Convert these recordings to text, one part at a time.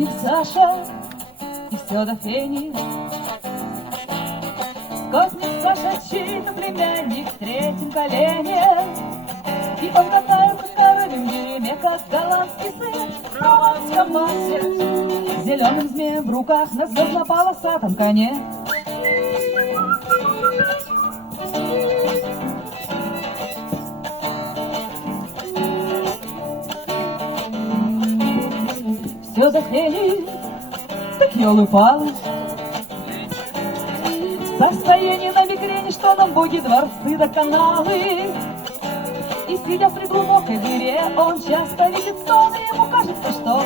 Бедный Саша, и все до фени. Скотник Саша, чей-то племянник в третьем колене. И он катается первым в деревне, как голландский сын. Голландская мать, зеленым змеем в руках на звездно-полосатом коне. Все захмели, так елы-палы. Состояние на мигрени, что нам боги, дворцы да каналы. И сидя в приглубокой дыре, он часто видит сон, и ему кажется, что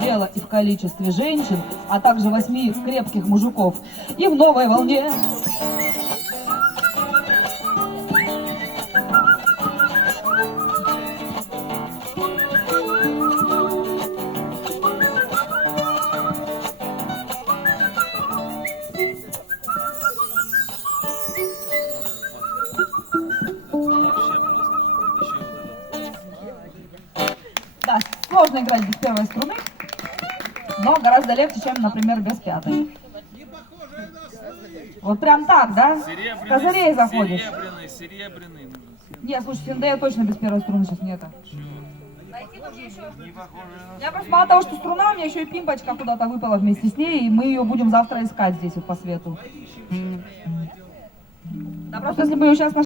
дело и в количестве женщин, а также 8 крепких мужиков, и в новой волне. Да, сложно играть без первой струны, но гораздо легче, чем, например, без пятой. Вот прям так, да? В козырей заходишь. Серебряный. Нет, слушай, Финдея точно без первой струны сейчас нет. Я просто мало того, что струна, у меня еще и пимпочка куда-то выпала вместе с ней, и мы ее будем завтра искать здесь вот по свету. Да просто если бы ее сейчас нашли.